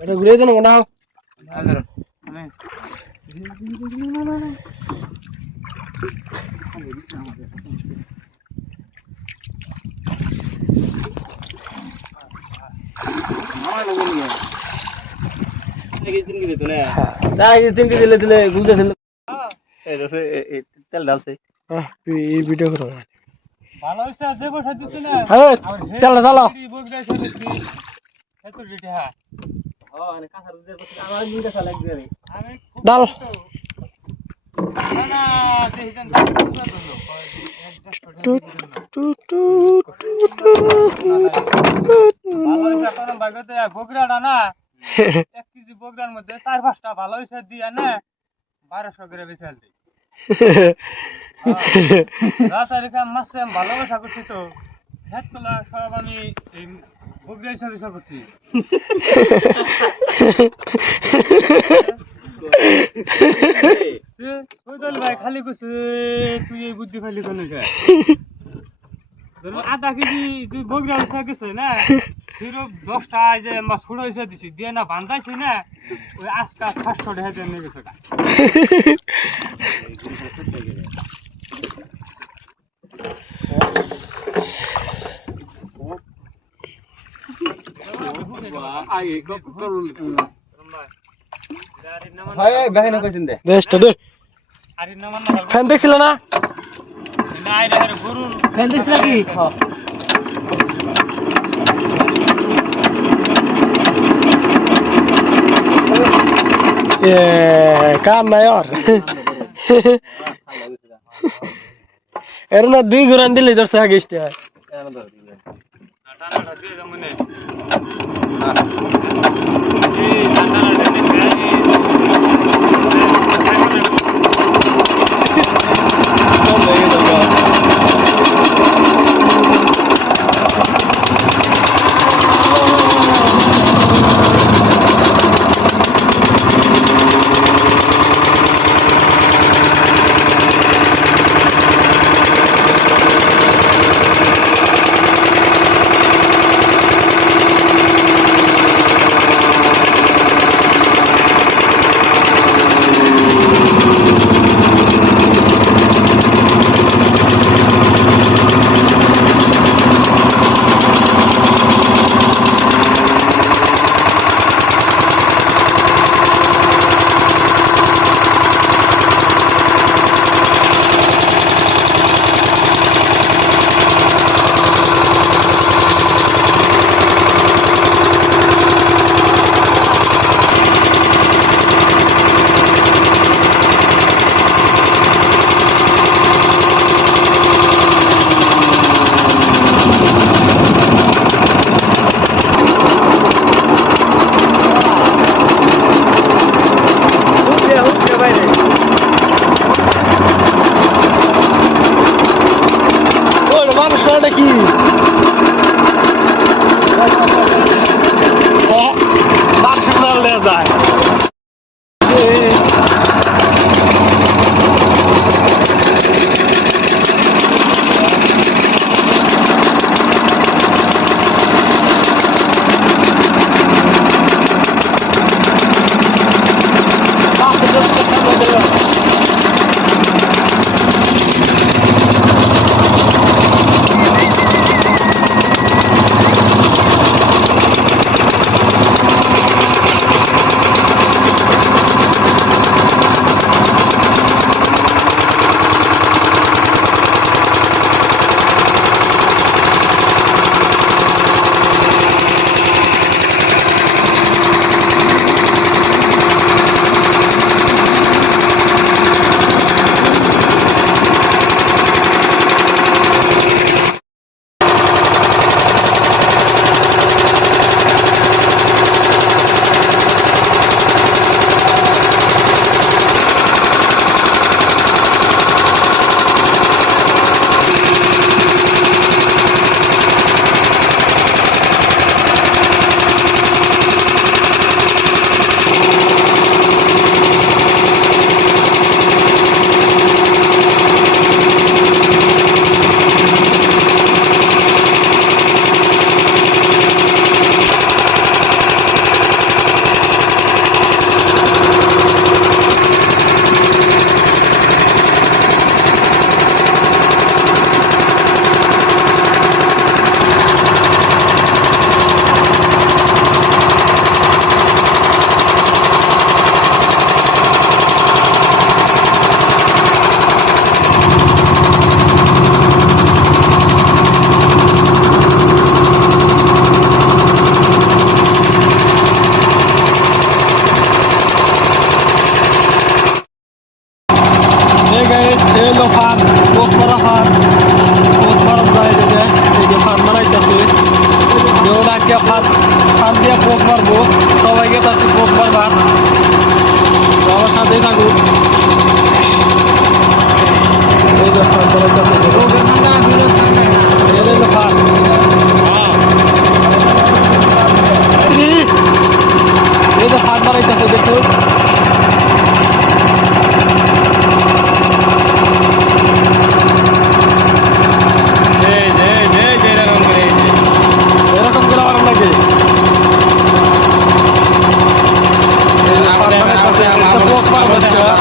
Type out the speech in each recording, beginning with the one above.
এটা ঘুরে দেন ওটা তাই তিন কেজি দিলে দিলে গুলতে দিলে তেল ঢালছে এই ভিডিও করো ভালো হইছে যে বসা দিছি না। হ্যাঁ চলো চলো। এই বগড়া এসে দেখছি এত রেটে হ্যাঁ। আমি ডাল। না না দেখি যান দাম কত টু টু ভালো হইছে এখন বাগতে বগড়াটা না? এক কেজি বগড়ার মধ্যে চার পাঁচটা ভালো হইছে দিয়া না বারোশো করে বেচাল দিই রাসায়নিক মাছ ভালোবাসা করছি তো। হেড সব আমি এই বগড়া হিসাবে হিসাব করছি। ভাই খালি কইছে তুই এই বুদ্ধি ফাইলি কোন? আধা কেজি তুই বগড়া হিসাব গেছে না সিরপ দশটা যে আমরা ছোট হিসাব দিছি দিয়ে না বান্ধাইছি না ওই আজকা ফার্স্ট ঢেকে নিয়ে গেছে গা। ভাই গাহিনা কইছেন দে বেস্ট দে। আরে নামান না ফ্যান দেখছিল না? না আরে আরে ফ্যান দিছ নাকি এ কাম নাই আর এর না দুই ঘুরান দিলে দর্শক আগে ইস্টে টানাটা দিয়ে যাব নে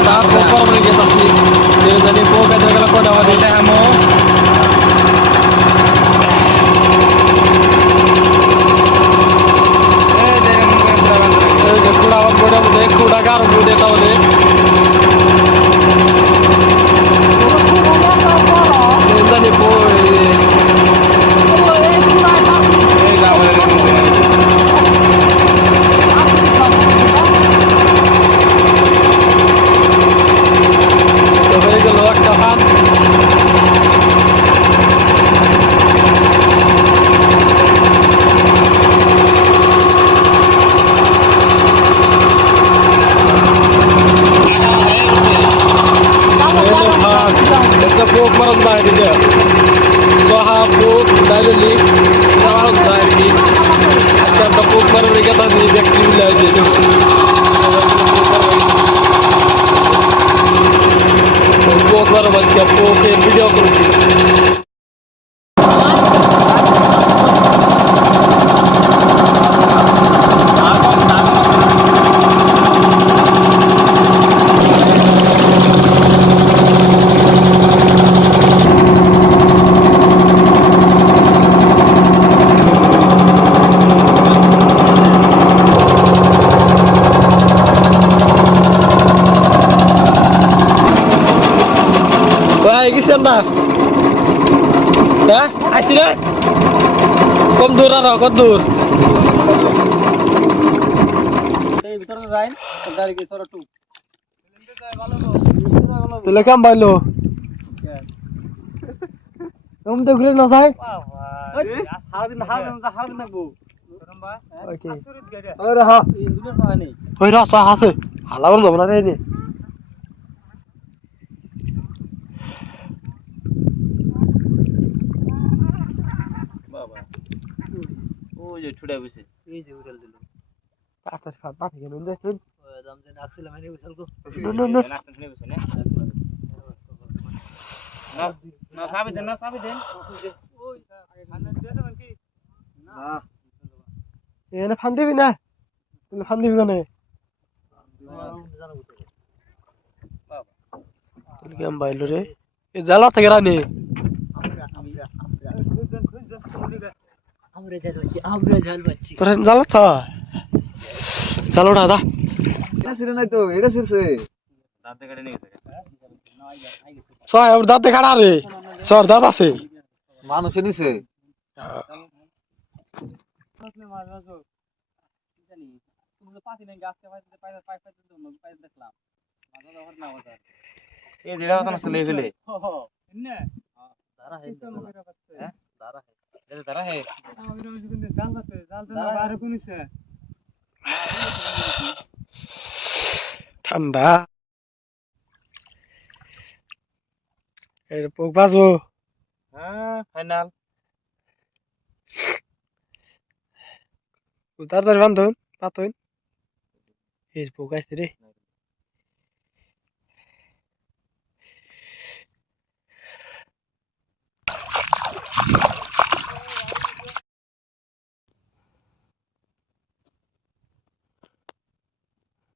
நான் பெர்ஃபார்மன்ஸ் পোক মারব আজকে পোকের ভিডিও করেছি ভাই গেছেন না হ্যাঁ আসছি রে কম দূর আর কত দূর? ভিতরে যাই গাড়ি কি সরটু তুলে কাম পাইলো তুমি তো ঘুরে না যাই। হা এই দুটোর পাওয়া ওই রাস্তা আছে। হালা বন্ধ না রে নি বাবা ও যে ছুটে বসে। এই যে উড়াল দিল। পাতা পাতা থেকে নুন দে দাম যে নাকছিল মানে উঠাল গো। বসে না? না না সাবি দেন না সাবি দেন ওই না এনে ফান দিবি না? তুই ফান দিবি কেন? তুই কেম বাইলো রে? এ জালা থেকে রানি আমরা জাল বাচ্চি আমরা জাল বাচ্চি তোর জালা তা জালো না দা এটা ছিড়ে নাই তো এটা ছিড়ছে কেটে সয় ওর দাঁত দেখা রে সর দাঁত আছে মানুষ নিছে এই যেটা হতো না চলে ফেলে এনে দাঁড়া হে তো মগেরা পাচ্ছে হ্যাঁ দাঁড়া হে এটা দাঁড়া হে আমাদের ওই কিন্তু জাল পাচ্ছে জাল তো বাইরে কোনিছে ঠান্ডা এর পোক বাজবো হ্যাঁ ফাইনাল তাড়াতাড়ি বান্ধন পাতন এই পোক আসছে রে